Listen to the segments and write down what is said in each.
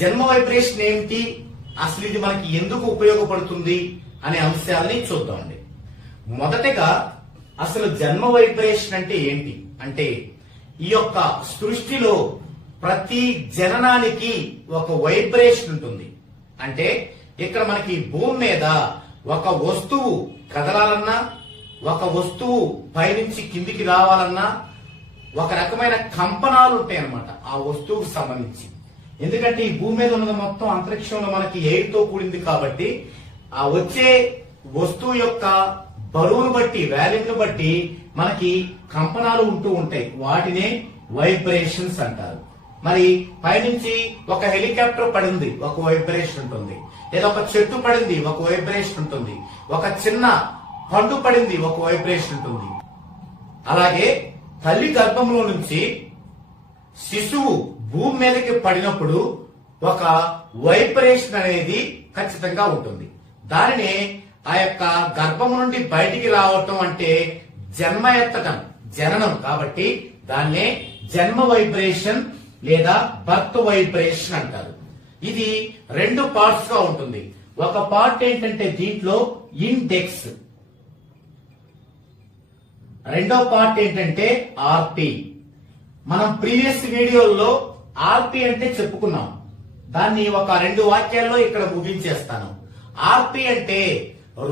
జన్మ వైబ్రేషన్ ఏమిటి, అసలు ఇది మనకి ఎందుకు ఉపయోగపడుతుంది అనే అంశాలని చూద్దామండి. మొదటగా అసలు జన్మ వైబ్రేషన్ అంటే ఏంటి అంటే, ఈ యొక్క సృష్టిలో ప్రతి జననానికి ఒక వైబ్రేషన్ ఉంటుంది. అంటే ఇక్కడ మనకి భూమి మీద ఒక వస్తువు కదలాలన్నా, ఒక వస్తువు పైనుంచి కిందికి రావాలన్నా ఒక రకమైన కంపనాలు ఉంటాయి అన్నమాట ఆ వస్తువుకు సంబంధించి. ఎందుకంటే ఈ భూమి మీద ఉన్నది మొత్తం అంతరిక్షంలో మనకి ఎయిర్ తో కూడింది కాబట్టి ఆ వచ్చే వస్తువు యొక్క బరువును బట్టి, వాల్యూమ్ బట్టి మనకి కంపనాలు ఉంటూ ఉంటాయి. వాటినే వైబ్రేషన్స్ అంటారు. మరి పైనుంచి ఒక హెలికాప్టర్ పడింది, ఒక వైబ్రేషన్ ఉంటుంది. లేదా ఒక చెట్టు పడింది, ఒక వైబ్రేషన్ ఉంటుంది. ఒక చిన్న పండు పడింది, ఒక వైబ్రేషన్ ఉంటుంది. అలాగే తల్లి గర్భంలో నుంచి శిశువు భూమి మీదకి పడినప్పుడు ఒక వైబ్రేషన్ అనేది ఖచ్చితంగా ఉంటుంది. దానినే ఆ యొక్క గర్భం నుండి బయటికి రావటం అంటే జన్మ ఎత్తటం, జననం. కాబట్టి దాన్నే జన్మ వైబ్రేషన్ లేదా బర్త్ వైబ్రేషన్ అంటారు. ఇది రెండు పార్ట్స్ గా ఉంటుంది. ఒక పార్ట్ ఏంటంటే దీంట్లో ఇండెక్స్, రెండో పార్ట్ ఏంటంటే ఆర్పి. మనం ప్రీవియస్ వీడియోల్లో ఆర్పి అంటే చెప్పుకున్నాం. దాన్ని ఒక 2 వాక్యాల్లో ఇక్కడ ముగించేస్తాను. ఆర్పి అంటే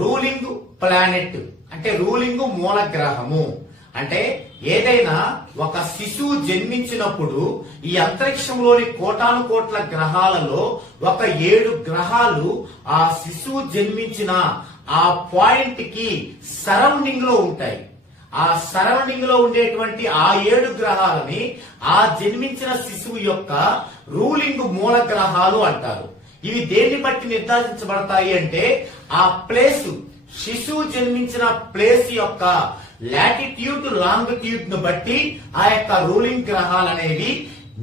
రూలింగ్ ప్లానెట్, అంటే రూలింగ్ మూల గ్రహము. అంటే ఏదైనా ఒక శిశువు జన్మించినప్పుడు ఈ అంతరిక్షంలోని కోటాను కోట్ల గ్రహాలలో ఒక 7 గ్రహాలు ఆ శిశువు జన్మించిన ఆ పాయింట్ కి సరౌండింగ్ లో ఉంటాయి. ఆ సరౌండింగ్ లో ఉండేటువంటి ఆ 7 గ్రహాలని ఆ జన్మించిన శిశువు యొక్క రూలింగ్ మూల గ్రహాలు అంటారు. ఇవి దేన్ని బట్టి నిర్ధారించబడతాయి అంటే ఆ ప్లేస్, శిశువు జన్మించిన ప్లేస్ యొక్క లాటిట్యూడ్, లాంగిట్యూడ్ ను బట్టి ఆ యొక్క రూలింగ్ గ్రహాలు అనేవి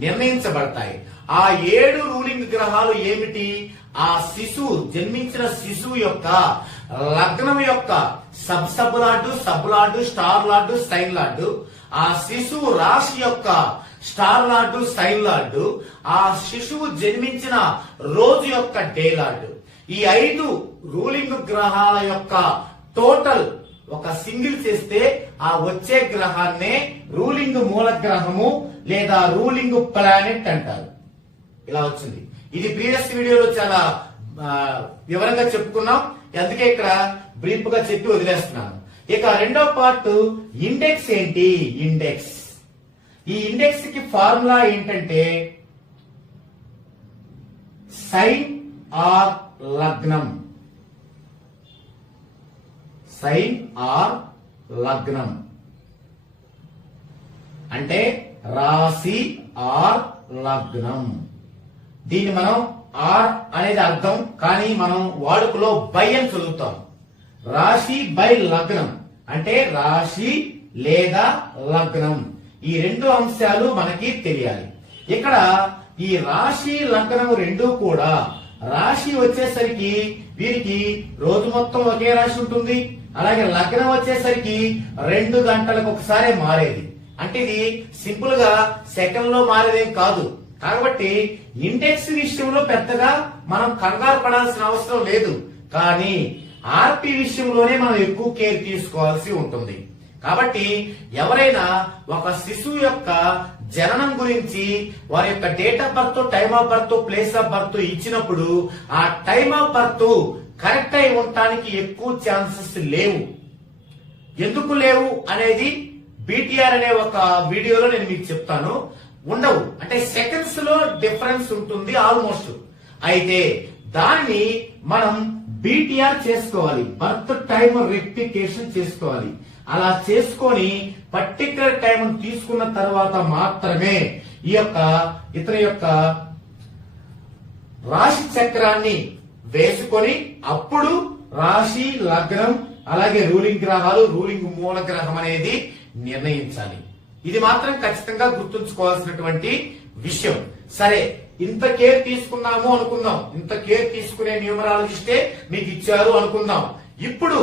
నిర్ణయించబడతాయి. ఆ 7 రూలింగ్ గ్రహాలు ఏమిటి? ఆ శిశువు జన్మించిన శిశువు యొక్క లగ్నం యొక్క sub lord, sub lord, star lord, sign lord, ఆ శిశువు రాశి యొక్క స్టార్ లార్డు, సైన్ లార్డు, ఆ శిశువు జన్మించిన రోజు యొక్క డే లార్డు. ఈ 5 రూలింగ్ గ్రహాల యొక్క టోటల్ ఒక సింగిల్ చేస్తే ఆ వచ్చే గ్రహాన్నే రూలింగ్ మూల గ్రహము లేదా రూలింగ్ ప్లానెట్ అంటారు. ఇలా వచ్చింది. ఇది ప్రీవియస్ వీడియోలో చాలా వివరంగా చెప్పుకున్నాం. అందుకే ఇక్కడ బ్రీఫ్ గా చెప్పి వదిలేస్తున్నాను. ఇక రెండో పార్ట్ ఇండెక్స్ ఏంటి? ఇండెక్స్. ఈ ఇండెక్స్ కి ఫార్ములా ఏంటంటే సైన్ ఆర్ లగ్నం. సైన్ ఆర్ లగ్నం అంటే రాశి ఆర్ లగ్నం. దీన్ని మనం ఆర్ అనేది అర్థం, కానీ మనం వాడుకలో బై అని చదువుతాం. రాశి బై లగ్నం అంటే రాశి లేదా లగ్నం. ఈ 2 అంశాలు మనకి తెలియాలి. ఇక్కడ ఈ రాశి లగ్నం రెండు కూడా, రాశి వచ్చేసరికి వీరికి రోజు మొత్తం ఒకే రాశి ఉంటుంది. అలాగే లగ్నం వచ్చేసరికి 2 గంటలకు ఒకసారి మారేది. అంటే ఇది సింపుల్ గా సెకండ్ లో మారేదేం కాదు. కాబట్టి ఇండెక్స్ విషయంలో పెద్దగా మనం కంగారు పడాల్సిన అవసరం లేదు. కానీ ఆర్పి విషయంలోనే మనం ఎక్కువ కేర్ తీసుకోవాల్సి ఉంటుంది. కాబట్టి ఎవరైనా ఒక శిశువు యొక్క జననం గురించి వారి యొక్క date of birth, time of birth, place of birth ఇచ్చినప్పుడు ఆ టైమ్ ఆఫ్ బర్త్ కరెక్ట్ అయి ఉండటానికి ఎక్కువ ఛాన్సెస్ లేవు. ఎందుకు లేవు అనేది బీటీఆర్ అనే ఒక వీడియోలో నేను మీకు చెప్తాను. ఉండవు, అంటే సెకండ్స్ లో డిఫరెన్స్ ఉంటుంది ఆల్మోస్ట్. అయితే దాన్ని మనం బీటీఆర్ చేసుకోవాలి, బర్త్ టైమ్ రెక్టిఫికేషన్ చేసుకోవాలి. అలా చేసుకొని పర్టికులర్ టైం తీసుకున్న తర్వాత మాత్రమే ఈ యొక్క ఇతని యొక్క రాశి చక్రాన్ని వేసుకొని అప్పుడు రాశి, లగ్నం, అలాగే రూలింగ్ గ్రహాలు, రూలింగ్ మూల గ్రహం అనేది నిర్ణయించాలి. ఇది మాత్రం ఖచ్చితంగా గుర్తుంచుకోవాల్సినటువంటి విషయం. సరే, ఇంత కేర్ తీసుకున్నాము అనుకుందాం, ఇంత కేర్ తీసుకునే న్యూమరాలజిస్టే మీకు ఇచ్చారు అనుకుందాం. ఇప్పుడు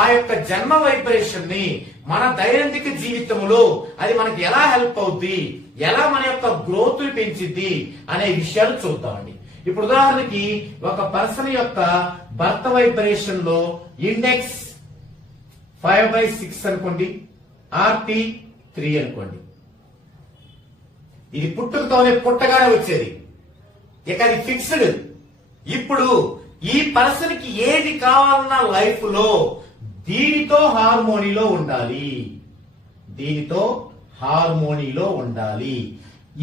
ఆ యొక్క జన్మ వైబ్రేషన్ ని మన దైనందిక జీవితంలో అది మనకి ఎలా హెల్ప్ అవుద్ది, ఎలా మన యొక్క గ్రోత్ పెంచిద్ది అనే విషయాలు చూద్దామండి. ఇప్పుడు ఉదాహరణకి ఒక పర్సన్ యొక్క బర్త్ వైబ్రేషన్ లో ఇండెక్స్ 5/6 అనుకోండి, ఆర్టీ 3 అనుకోండి. ఇది పుట్టగానే వచ్చేది, ఇక అది ఫిక్స్డ్. ఇప్పుడు ఈ పర్సన్ కి ఏది కావాలన్నా లైఫ్ లో దీనితో హార్మోనీలో ఉండాలి.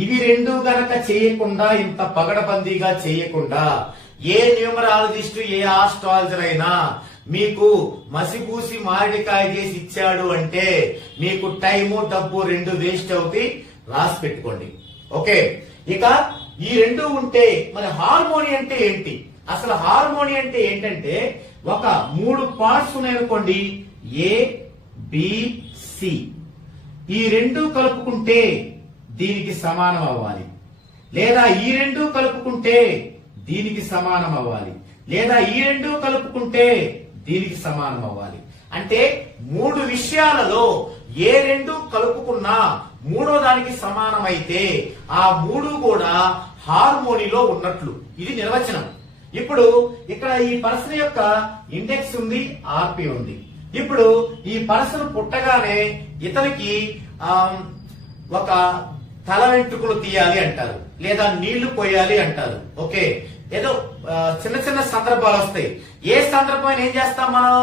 ఇవి రెండు గనక చేయకుండా, ఇంత పగడబందీగా చేయకుండా, ఏ న్యూమరాలజిస్ట్ ఏ ఆస్ట్రాలజర్ అయినా మీకు మసిపూసి మామిడికాయ చేసి ఇచ్చాడు అంటే మీకు టైము డబ్బు రెండు వేస్ట్ అవుతాయి. రాసి పెట్టుకోండి. ఓకే, ఇక ఈ రెండు ఉంటే మరి హార్మోని అంటే ఏంటి? అసలు హార్మోని అంటే ఏంటంటే ఒక 3 పార్ట్స్ ఉన్నాయనుకోండి, ఏ బి సి. ఈ రెండు కలుపుకుంటే దీనికి సమానం అవ్వాలి, లేదా ఈ రెండు కలుపుకుంటే దీనికి సమానం అవ్వాలి, లేదా ఈ రెండు కలుపుకుంటే దీనికి సమానం అవ్వాలి. అంటే 3 విషయాలలో ఏ రెండు కలుపుకున్నా మూడో దానికి సమానమైతే ఆ 3 కూడా హార్మోనీలో ఉన్నట్లు. ఇది నిర్వచనం. ఇప్పుడు ఇక్కడ ఈ పర్సన్ యొక్క ఇండెక్స్ ఉంది, ఆర్పి ఉంది. ఇప్పుడు ఈ పర్సన్ పుట్టగానే ఇతనికి ఒక తల వెంట్రుకలు తీయాలి అంటారు, లేదా నీళ్లు పోయాలి అంటారు. ఓకే, ఏదో చిన్న చిన్న సందర్భాలు వస్తాయి. ఏ సందర్భం ఏం చేస్తాం మనం?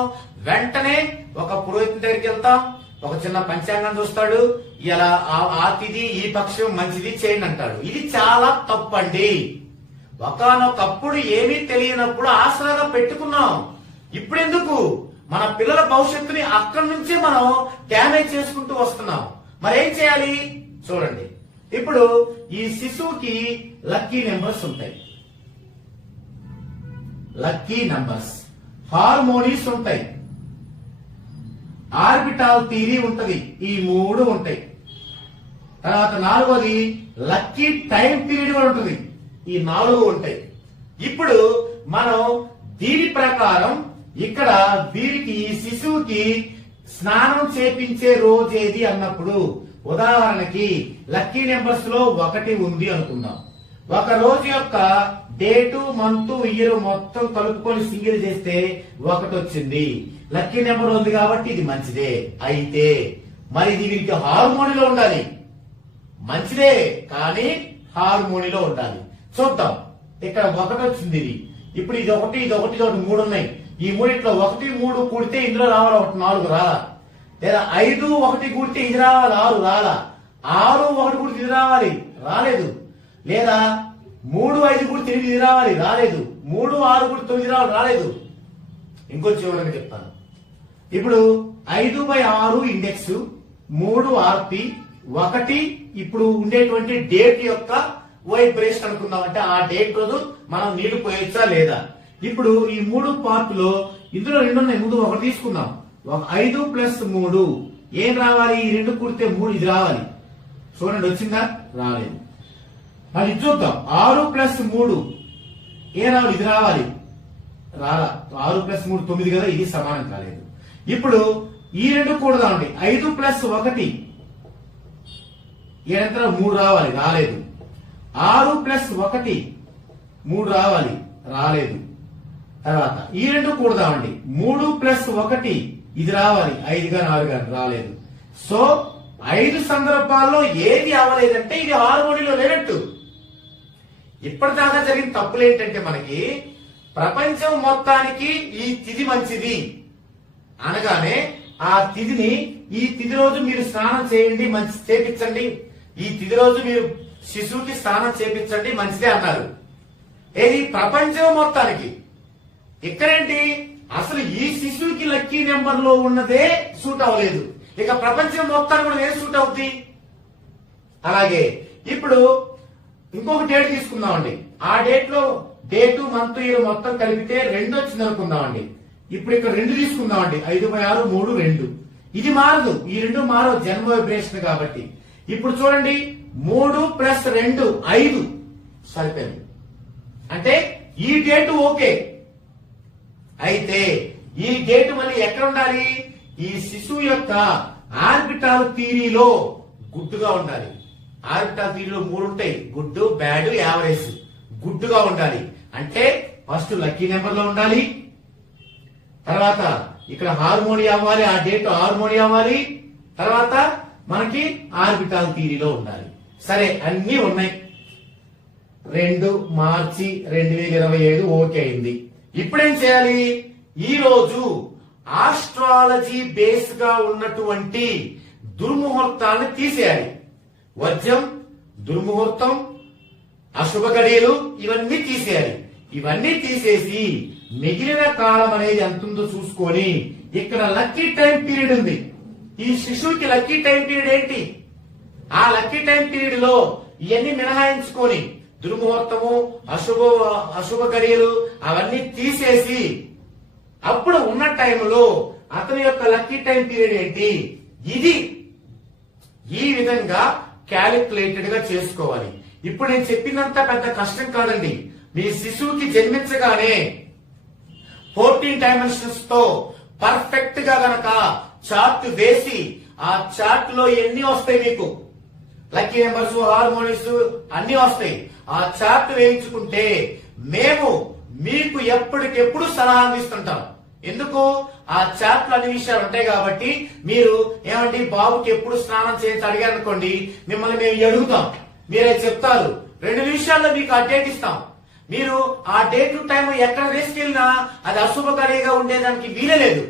వెంటనే ఒక పురోహితుని దగ్గరికి వెళ్తాం, ఒక చిన్న పంచాంగం చూస్తాడు, ఇలా ఆ తిథి ఈ పక్షం మంచిది చేయండి అంటాడు. ఇది చాలా తప్పండి. ఒకానొకప్పుడు ఏమీ తెలియనప్పుడు ఆసరాగా పెట్టుకున్నాం. ఇప్పుడెందుకు? మన పిల్లల భవిష్యత్తుని అక్కడి నుంచే మనం డ్యామేజ్ చేసుకుంటూ వస్తున్నాం. మరేం చేయాలి చూడండి. ఇప్పుడు ఈ శిశువుకి లక్కీ నెంబర్స్ ఉంటాయి, లక్కీ నంబర్స్, హార్మోనీస్ ఉంటాయి, ఆర్బిటాల్ థియరీ ఉంటది. ఈ 3 ఉంటాయి. తర్వాత 4వది లక్కీ టైం పీరియడ్ కూడా ఉంటుంది. ఈ 4 ఉంటాయి. ఇప్పుడు మనం దీని ప్రకారం ఇక్కడ వీరికి శిశువుకి స్నానం చేపించే రోజేది అన్నప్పుడు, ఉదాహరణకి లక్కీ నెంబర్స్ లో 1 ఉంది అనుకుందాం. ఒక రోజు యొక్క డేటు, మంత్, ఇయర్ మొత్తం కలుపుకొని సింగిల్ చేస్తే 1 వచ్చింది. లక్కీ నెంబర్ ఉంది కాబట్టి ఇది మంచిదే. అయితే మరి ఇది వీరికి హార్మోనీలో ఉండాలి. మంచిదే కానీ హార్మోనీలో ఉండాలి. చూద్దాం. ఇక్కడ 1 వచ్చింది. ఇది ఇప్పుడు ఇది ఒకటి 3 ఉన్నాయి. ఈ 3 1 3 కూడితే ఇందులో రావాలి 1 4 రాలా, లేదా 5 1 కూడితే ఇది రావాలి 6 రాలా, 6 1 కూడితే ఇది రావాలి రాలేదు, లేదా 3 5 కూడితే ఇది రావాలి రాలేదు, 3 6 కూడితే 9 రావాలి రాలేదు. ఇంకొంచెం చివరికి చెప్తాను. ఇప్పుడు 5/6 ఇండెక్స్, 3 ఆర్పి, 1 ఇప్పుడు ఉండేటువంటి డేట్ యొక్క వైబ్రేషన్ అనుకుందాం. అంటే ఆ డేట్ రోజు మనం నీళ్లు పోయొచ్చా లేదా. ఇప్పుడు ఈ 3 పార్ట్లో ఇందులో 2 ఉన్నాయి. ముందు 1 తీసుకుందాం. 5 + 3 ఏం రావాలి? ఈ 2 కూడితే 3 ఇది రావాలి. చూడండి వచ్చిందా? రాలేదు. మరి ఇది చూద్దాం. 6 + 3 ఏ రావాలి? ఇది రావాలి రాలా. 6 + 3 9 కదా, ఇది సమానం కాలేదు. ఇప్పుడు ఈ 2 కూడదామండి. 5 + 1 ఏడంతా 3 రావాలి రాలేదు. 6 + 1 3 రావాలి రాలేదు. తర్వాత ఈ 2 కూడదామండి. 3 + 1 ఇది రావాలి 5 గాని 6 గాని రాలేదు. సో 5 సందర్భాల్లో ఏది అవ్వలేదంటే ఇది హార్మోనీలో లేనట్టు. ఇప్పటిదాకా జరిగిన తప్పులు ఏంటంటే మనకి ప్రపంచం మొత్తానికి ఈ తిథి మంచిది అనగానే ఆ తిథిని ఈ తిథి రోజు మీరు స్నానం చేయండి మంచి చేపించండి, ఈ తిథి రోజు మీరు శిశువుకి స్నానం చేపించండి మంచిదే అన్నారు. ఏది? ప్రపంచం మొత్తానికి. ఇక్కడేంటి? అసలు ఈ శిశువుకి లక్కీ నెంబర్ లో ఉన్నదే సూట్ అవ్వలేదు, ఇక ప్రపంచం మొత్తానికి కూడా ఏం సూట్ అవుద్ది? అలాగే ఇప్పుడు ఇంకొక డేట్ తీసుకుందామండి. ఆ డేట్ లో డేటు, మంత్, ఇయర్ మొత్తం కలిపితే 2 వచ్చింది అనుకుందామండి. ఇప్పుడు ఇక్కడ 2 తీసుకుందామండి. 5/6 3 2. ఇది మారదు, ఈ 2 మారవు జన్మ వైబ్రేషన్ కాబట్టి. ఇప్పుడు చూడండి 3 + 2 5 సరిపోయింది. అంటే ఈ డేటు ఓకే. అయితే ఈ డేటు మళ్ళీ ఎక్కడ ఉండాలి? ఈ శిశువు యొక్క ఆర్బిటాల్ థియరీలో గుడ్డుగా ఉండాలి. ఆర్బిటాల్ థియరీలో 3 ఉంటాయి: గుడ్, బ్యాడ్, యావరేజ్. గుడ్ గా ఉండాలి. అంటే ఫస్ట్ లక్కీ నెంబర్ లో ఉండాలి, తర్వాత ఇక్కడ హార్మోని అవ్వాలి, ఆ డేట్ హార్మోని అవ్వాలి, తర్వాత మనకి ఆర్బిటాల్ థియరీలో ఉండాలి. సరే అన్ని ఉన్నాయి. 2 మార్చి 2025 ఓకే అయింది. ఇప్పుడేం చేయాలి? ఈ రోజు ఆస్ట్రాలజీ బేస్ గా ఉన్నటువంటి దుర్ముహూర్తాలను తీసేయాలి. వర్జం, దుర్ముహూర్తం, అశుభ గడియలు ఇవన్నీ తీసేయాలి. ఇవన్నీ తీసేసి మిగిలిన కాలం అనేది ఎంత ఉందో చూసుకొని ఇక్కడ లక్కీ టైం పీరియడ్ ఉంది. ఈ శిశువుకి లక్కీ టైం పీరియడ్ ఏంటి? ఆ లక్కీ టైం పీరియడ్ లో ఇవన్నీ మినహాయించుకొని దుర్ముహూర్తము, అశుభ గడియలు అవన్నీ తీసేసి అప్పుడు ఉన్న టైంలో అతని యొక్క లక్కీ టైం పీరియడ్ ఏంటి, ఇది ఈ విధంగా క్యాలిక్యులేటెడ్ గా చేసుకోవాలి. ఇప్పుడు నేను చెప్పినంత పెద్ద కష్టం కాదండి. మీ శిశువుకి జన్మించగానే 14 డైమెన్షన్స్ తో పర్ఫెక్ట్ గా గనక చార్ట్ వేసి ఆ చార్ట్ లో ఎన్ని వస్తాయి మీకు లక్కీ నెంబర్స్, హార్మోనిస్ అన్ని వస్తాయి. ఆ చార్ట్ వేయించుకుంటే మేము మీకు ఎప్పటికెప్పుడు సలహా అందిస్తుంటాం. ఎందుకు? ఆ చార్ట్ లో అన్ని విషయాలు ఉంటాయి కాబట్టి మీరు ఏమంటే బాబుకి ఎప్పుడు స్నానం చేసి అడిగారు అనుకోండి, మిమ్మల్ని మేము అడుగుతాం, మీరే చెప్తారు. 2 నిమిషాల్లో మీకు ఆ డేట్ ఇస్తాం. మీరు ఆ డేట్ టైం ఎక్కడ తీసుకెళ్ళినా అది అశుభకారిగా ఉండేదానికి వీలే లేదు.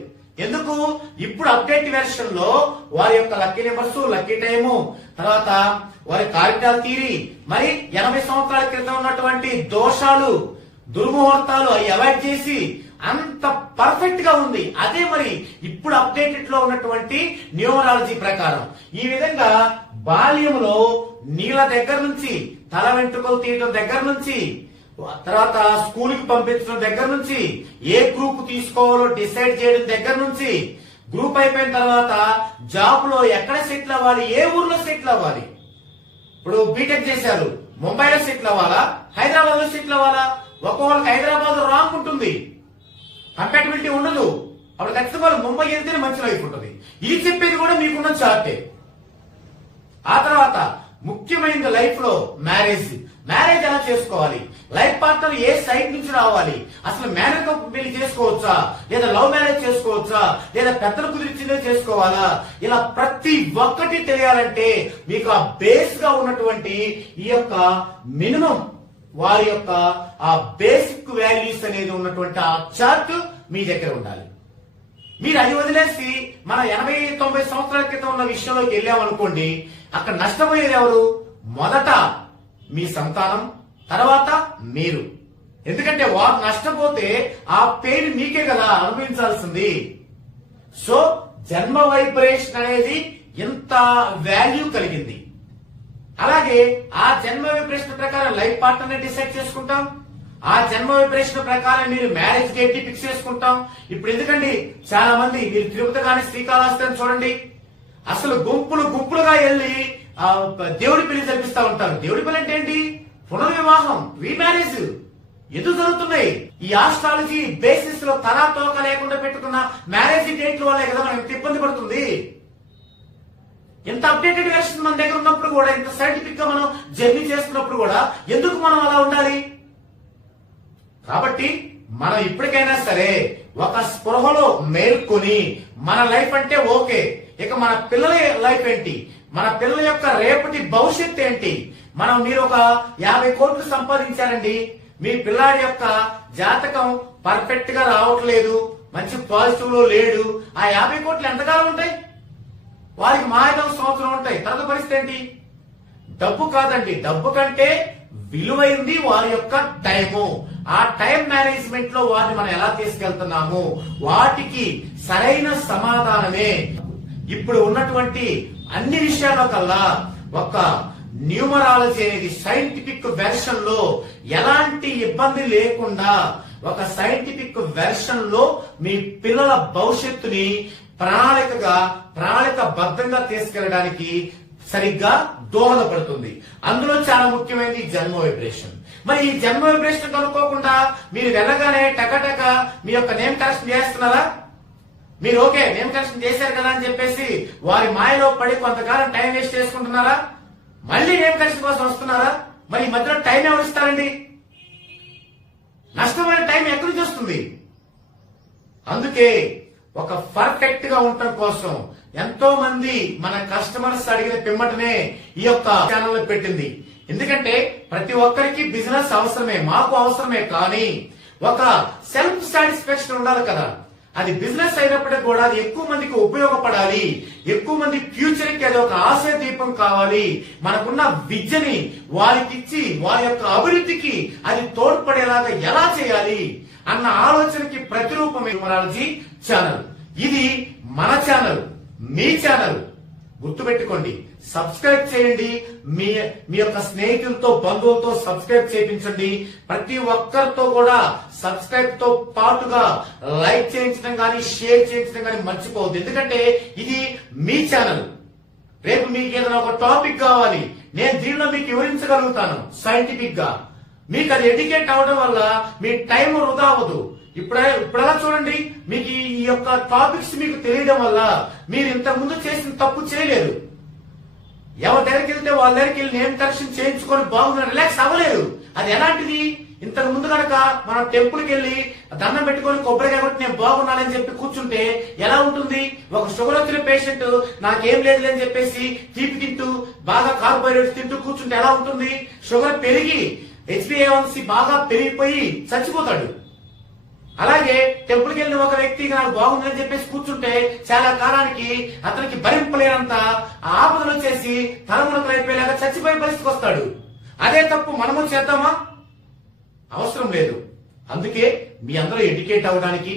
ఎందుకు? ఇప్పుడు అప్డేట్ వెర్షన్ లో వారి యొక్క లక్కీ నెంబర్స్, లక్కీ టైము, తర్వాత వారి కార్యక్రమాలు తీరి మరి 80 సంవత్సరాల క్రితం ఉన్నటువంటి దోషాలు, దుర్ముహూర్తాలు అవి అవాయిడ్ చేసి అంత పర్ఫెక్ట్ గా ఉంది. అదే మరి ఇప్పుడు అప్డేటెడ్ లో ఉన్నటువంటి న్యూమరాలజీ ప్రకారం ఈ విధంగా బాల్యంలో నీళ్ళ దగ్గర నుంచి, తల వెంట్రుకలు తీయడం దగ్గర నుంచి, తర్వాత స్కూల్ కి పంపించడం దగ్గర నుంచి, ఏ గ్రూప్ తీసుకోవాలో డిసైడ్ చేయడం దగ్గర నుంచి, గ్రూప్ అయిపోయిన తర్వాత జాబ్ లో ఎక్కడ సెటిల్ అవ్వాలి, ఏ ఊర్లో సెటిల్ అవ్వాలి. ఇప్పుడు బీటెక్ చేశారు, ముంబైలో సెటిల్ అవ్వాలా, హైదరాబాద్ లో సెటిల్ అవ్వాలా? ఒక్కొక్కరికి హైదరాబాద్ రాంగ్ ఉంటుంది, కంపాటబిలిటీ ఉండదు. అప్పుడు ఖచ్చితంగా ముంబై వెళ్తేనే మంచి లైఫ్ ఉంటుంది. ఇది చెప్పేది కూడా మీకున్న చార్టే. ఆ తర్వాత ముఖ్యమైనది లైఫ్ లో మ్యారేజ్. మ్యారేజ్ ఎలా చేసుకోవాలి, లైఫ్ పార్ట్నర్ ఏ సైడ్ నుంచి రావాలి, అసలు మ్యారేజ్ పెళ్లి చేసుకోవచ్చా, లేదా లవ్ మ్యారేజ్ చేసుకోవచ్చా, లేదా పెద్దలు కుదిరిచిందే చేసుకోవాలా, ఇలా ప్రతి ఒక్కటి తెలియాలంటే మీకు ఆ బేస్ గా ఉన్నటువంటి ఈ యొక్క మినిమం వారి యొక్క ఆ బేసిక్ వాల్యూస్ అనేది ఉన్నటువంటి ఆ చార్ట్ మీ దగ్గర ఉండాలి. మీరు అది వదిలేసి మన 80-90 సంవత్సరాల క్రితం ఉన్న విషయంలోకి వెళ్ళామనుకోండి, అక్కడ నష్టపోయేది ఎవరు? మొదట మీ సంతానం, తర్వాత మీరు. ఎందుకంటే వారు నష్టపోతే ఆ పేరు మీకే కదా అనుభవించాల్సింది. సో జన్మ వైబ్రేషన్ అనేది ఎంత వాల్యూ కలిగింది. అలాగే ఆ జన్మ వైబ్రేషన్ ప్రకారం లైఫ్ పార్ట్నర్ ని డిసైడ్ చేసుకుంటాం. ఆ జన్మ వైబ్రేషన్ ప్రకారం మీరు మ్యారేజ్ డేట్ ని ఫిక్స్ చేసుకుంటాం. ఇప్పుడు ఎందుకండి చాలా మంది మీరు తిరుపతి కానీ శ్రీకాళహస్తి చూడండి, అసలు గుంపులుగా వెళ్ళి దేవుడి పెళ్లి జరిపిస్తా ఉంటారు. దేవుడి పెళ్లి అంటే ఏంటి? పునర్వివాహం, రీమ్యారేజ్ ఎందుకు జరుగుతున్నాయి? ఈ ఆస్ట్రాలజీ బేసిస్ లో తలా తోక లేకుండా పెట్టుకున్న మ్యారేజ్ డేట్ల వల్లే కదా మనం ఇంత ఇబ్బంది పడుతుంది. ఇంత అప్డేటెడ్ వెర్షన్ మన దగ్గర ఉన్నప్పుడు కూడా, ఇంత సైంటిఫిక్ గా మనం జర్నీ చేస్తున్నప్పుడు కూడా ఎందుకు మనం అలా ఉండాలి? కాబట్టి మనం ఇప్పటికైనా సరే ఒక స్పృహలో మేల్కొని మన లైఫ్ అంటే ఓకే, ఇక మన పిల్లల లైఫ్ ఏంటి, మన పిల్లల యొక్క రేపటి భవిష్యత్తు ఏంటి? మీరు ఒక 50 కోట్లు సంపాదించారండి, మీ పిల్లాడి యొక్క జాతకం పర్ఫెక్ట్ గా రావట్లేదు, మంచి పాజిటివ్ లో లేడు, ఆ 50 కోట్లు ఎంతకాలం ఉంటాయి? వారికి మాయలో సంవత్సరం ఉంటాయి. తర్వాత పరిస్థితి ఏంటి? డబ్బు కాదండి, డబ్బు కంటే విలువైంది వారి యొక్క టైము. ఆ టైం మేనేజ్మెంట్ లో వారిని మనం ఎలా తీసుకెళ్తున్నాము, వాటికి సరైన సమాధానమే ఇప్పుడు ఉన్నటువంటి అన్ని విషయాల కల్లా ఒక న్యూమరాలజీ అనేది సైంటిఫిక్ వెర్షన్ లో ఎలాంటి ఇబ్బంది లేకుండా ఒక సైంటిఫిక్ వెర్షన్ లో మీ పిల్లల భవిష్యత్తుని ప్రణాళికబద్ధంగా తీసుకెళ్లడానికి సరిగ్గా దోహదపడుతుంది. అందులో చాలా ముఖ్యమైనది జన్మ వైబ్రేషన్. మరి ఈ జన్మ వైబ్రేషన్ కనుక్కోకుండా మీరు వెళ్ళగానే టకటక మీ యొక్క నేమ్ కరెక్షన్ చేస్తున్నారా? మీరు ఓకే నేమ్ కరెక్షన్ చేశారు కదా అని చెప్పేసి వారి మాయలో పడి కొంతకాలం టైం వేస్ట్ చేసుకుంటున్నారా? మళ్ళీ నేమ్ కరెక్షన్ కోసం వస్తున్నారా? మరి ఈ మధ్యలో టైం ఎవరు ఇస్తారండి? నష్టమైన టైం ఎక్కడి నుంచి వస్తుంది? అందుకే ఒక పర్ఫెక్ట్ గా ఉండటం కోసం ఎంతో మంది మన కస్టమర్స్ అడిగిన పిమ్మటనే ఈ యొక్క ఛానల్ పెట్టింది. ఎందుకంటే ప్రతి ఒక్కరికి బిజినెస్ అవసరమే, మాకు అవసరమే, కానీ ఒక సెల్ఫ్ సాటిస్ఫాక్షన్ ఉండాలి కదా. అది బిజినెస్ అయినప్పటికీ కూడా అది ఎక్కువ మందికి ఉపయోగపడాలి, ఎక్కువ మంది ఫ్యూచర్ కి అది ఒక ఆశయ దీపం కావాలి. మనకున్న విద్యని వారికి ఇచ్చి వారి యొక్క అభివృద్ధికి అది తోడ్పడేలాగా ఎలా చేయాలి అన్న ఆలోచనకి ప్రతిరూపమే న్యూమరాలజీ ఛానల్. ఇది మన ఛానల్, మీ ఛానల్. గుర్తుపెట్టుకోండి, సబ్స్క్రైబ్ చేయండి. మీ యొక్క స్నేహితులతో, బంధువులతో సబ్స్క్రైబ్ చేయించండి. ప్రతి ఒక్కరితో కూడా సబ్స్క్రైబ్ తో పాటుగా లైక్ చేయించడం గానీ, షేర్ చేయించడం గానీ మర్చిపోవద్దు. ఎందుకంటే ఇది మీ ఛానల్. రేపు మీకు ఏదైనా ఒక టాపిక్ కావాలి, నేను దీనిలో మీకు వివరించగలుగుతాను సైంటిఫిక్ గా. మీకు అది ఎడ్యుకేట్ అవడం వల్ల మీ టైం వృధా అవ్వదు. ఇప్పుడలా చూడండి, మీకు ఈ యొక్క టాపిక్స్ మీకు తెలియడం వల్ల మీరు ఇంతకు ముందు చేసిన తప్పు చేయలేరు. ఎవరి దగ్గరికి వెళ్తే వాళ్ళ దగ్గరికి వెళ్ళి నేమ్ కరెక్షన్ చేయించుకొని బాగున్నా రిలాక్స్ అవ్వలేదు. అది ఎలాంటిది? ఇంతకు ముందు కనుక మనం టెంపుల్ కి వెళ్ళి దండం పెట్టుకొని కొబ్బరికాయ కొట్టి నేను బాగున్నానని చెప్పి కూర్చుంటే ఎలా ఉంటుంది? ఒక షుగర్ వచ్చిన పేషెంట్ నాకేం లేదు అని చెప్పేసి తీపి తింటూ బాగా కార్బోహైడ్రేట్స్ తింటూ కూర్చుంటే ఎలా ఉంటుంది? షుగర్ పెరిగి HbA1c బాగా పెరిగిపోయి చచ్చిపోతాడు. అలాగే టెంపుల్ కి వెళ్ళిన ఒక వ్యక్తి నాకు బాగుందని చెప్పేసి కూర్చుంటే చాలా కాలానికి అతనికి భరింపలేనంత ఆపదలు వచ్చేసి తలమునకలు అయిపోయేలాగా చచ్చిపోయే పరిస్థితికి వస్తాడు. అదే తప్పు మనము చేద్దామా? అవసరం లేదు. అందుకే మీ అందరూ ఎడ్యుకేట్ అవ్వడానికి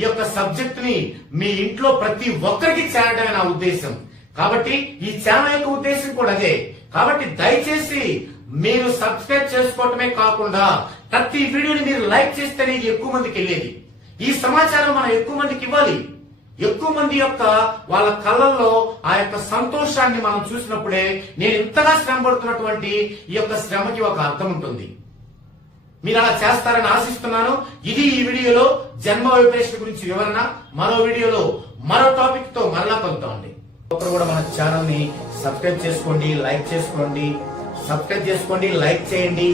ఈ యొక్క సబ్జెక్ట్ ని మీ ఇంట్లో ప్రతి ఒక్కరికి చేరడమే నా ఉద్దేశం. కాబట్టి ఈ ఛానల్ యొక్క ఉద్దేశం కూడా అదే. కాబట్టి దయచేసి మీరు సబ్స్క్రైబ్ చేసుకోవటమే కాకుండా ప్రతి వీడియోని మీరు లైక్ చేస్తేనే ఇది ఎక్కువ మందికి వెళ్ళేది. ఈ సమాచారం మనం ఎక్కువ మందికి ఇవ్వాలి. ఎక్కువ మంది యొక్క వాళ్ళ కళ్ళల్లో ఆ యొక్క సంతోషాన్ని మనం చూసినప్పుడే నేను ఇంతగా శ్రమ పడుతున్నటువంటి ఈ యొక్క శ్రమకి ఒక అర్థం ఉంటుంది. మీరు అలా చేస్తారని ఆశిస్తున్నాను. ఇది ఈ వీడియోలో జన్మ వైబ్రేషన్ గురించి వివరణ. మరో వీడియోలో మరో టాపిక్ తో మరలా కలుద్దామండి. ఒకరు కూడా మన ఛానల్ ని సబ్స్క్రైబ్ చేసుకోండి, లైక్ చేసుకోండి, సబ్స్క్రైబ్ చేసుకోండి, లైక్ చేయండి,